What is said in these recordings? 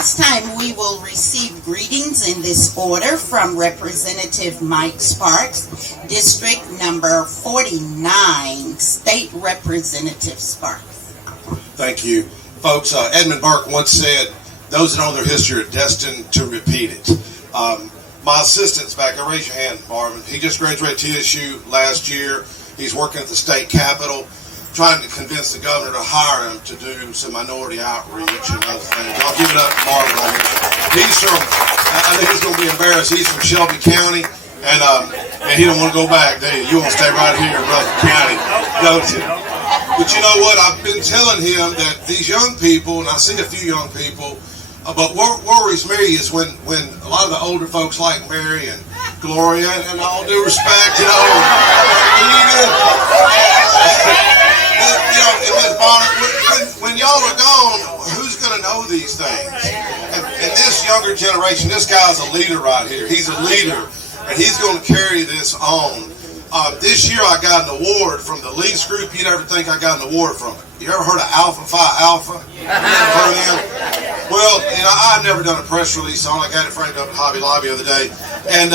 this time, we will receive greetings in this order from Representative Mike Sparks, District number 49, State Representative Sparks. Thank you. Folks, Edmund Burke once said, those that know their history are destined to repeat it. My assistant's back there. Raise your hand, Marvin. He just graduated TSU last year. He's working at the state capitol, trying to convince the governor to hire him to do some minority outreach and other things. I'll give it up to Marvin right here. He's from, I think he's going to be embarrassed, he's from Shelby County, and he don't want to go back, do you? You want to stay right here in Rutherford County, don't you? But you know what? I've been telling him that these young people, and I see a few young people, but what worries me is when a lot of the older folks like Mary and Gloria, and all due respect, you know, and Ms. Bonner, when y'all are gone, who's going to know these things? And this younger generation, this guy's a leader right here. He's a leader, and he's going to carry this on. This year I got an award from the least group you'd ever think I got an award from. You ever heard of Alpha Phi Alpha? You ever heard of them? Well, you know, I've never done a press release on it. I got it framed up at Hobby Lobby the other day. And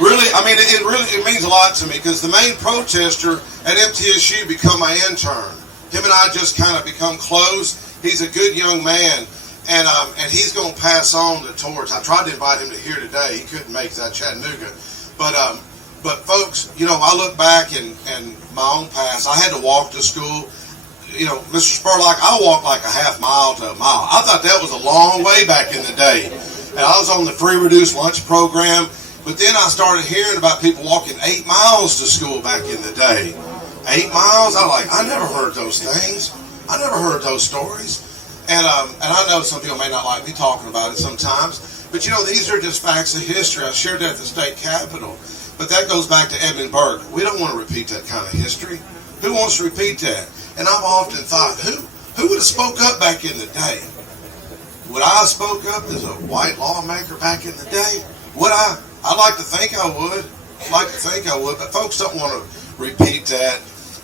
really, I mean, it means a lot to me because the main protester at MTSU become my intern. Him and I just kind of become close. He's a good young man, and he's going to pass on the torch. I tried to invite him to here today. He couldn't make that Chattanooga. But folks, you know, I look back and my own past. I had to walk to school. You know, Mr. Spurlock, I walked like a half mile to a mile. I thought that was a long way back in the day. And I was on the free reduced lunch program. But then I started hearing about people walking 8 miles to school back in the day. 8 miles? I never heard those things. I never heard those stories. And I know some people may not like me talking about it sometimes. But, you know, these are just facts of history. I shared that at the state capitol. But that goes back to Edmund Burke. We don't want to repeat that kind of history. Who wants to repeat that? And I've often thought, who would have spoke up back in the day? Would I have spoke up as a white lawmaker back in the day? Would I? I'd like to think I would. But folks don't want to repeat that.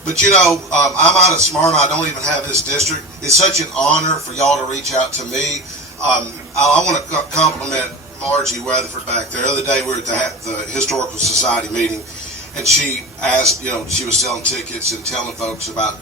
But you know, I'm out of Smyrna. I don't even have this district. It's such an honor for y'all to reach out to me. I want to compliment Margie Weatherford back there. The other day we were at the Historical Society meeting, and she asked, you know, she was selling tickets and telling folks about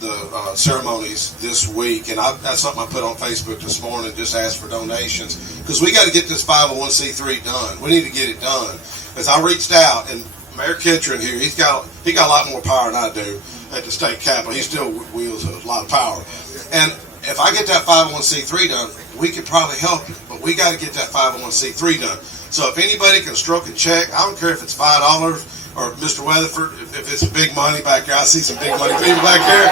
the ceremonies this week. And that's something I put on Facebook this morning, just asked for donations. Because we got to get this 501c3 done. We need to get it done. As I reached out, and Mayor Kitron here, he got a lot more power than I do at the state capitol. He still wields a lot of power. And if I get that 501c3 done, we could probably help you. But we got to get that 501c3 done. So if anybody can stroke a check, I don't care if it's $5 or Mr. Weatherford, if it's big money back there. I see some big money people back there.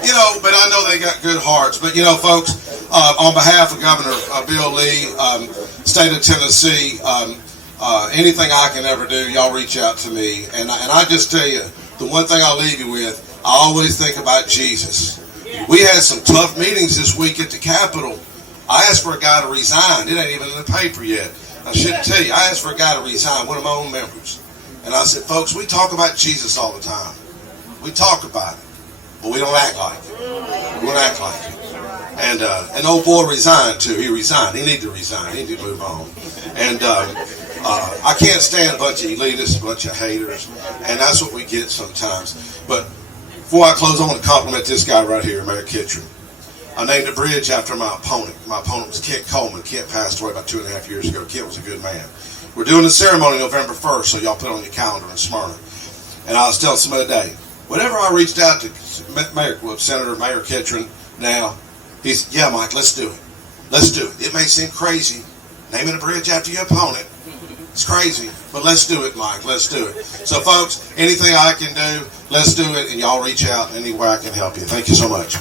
You know, but I know they got good hearts. But, you know, folks, on behalf of Governor Bill Lee, State of Tennessee, anything I can ever do, y'all reach out to me. And I just tell you, the one thing I'll leave you with, I always think about Jesus. We had some tough meetings this week at the Capitol. I asked for a guy to resign. It ain't even in the paper yet. I shouldn't tell you. I asked for a guy to resign, one of my own members. And I said, folks, we talk about Jesus all the time. We talk about it, but we don't act like it. We don't act like it. And an old boy resigned too. He resigned. He needed to resign. He needed to move on. And I can't stand a bunch of elitists, a bunch of haters, and that's what we get sometimes. But before I close, I want to compliment this guy right here, Mayor Kitron. I named a bridge after my opponent. My opponent was Kent Coleman. Kent passed away about 2.5 years ago. Kent was a good man. We're doing the ceremony November 1st, so y'all put it on your calendar in Smyrna. And I was telling some other day, whenever I reached out to Senator Mayor Kitron now, he said, yeah, Mike, let's do it. Let's do it. It may seem crazy, naming a bridge after your opponent. It's crazy, but let's do it, Mike. Let's do it. So, folks, anything I can do, let's do it, and y'all reach out anywhere I can help you. Thank you so much.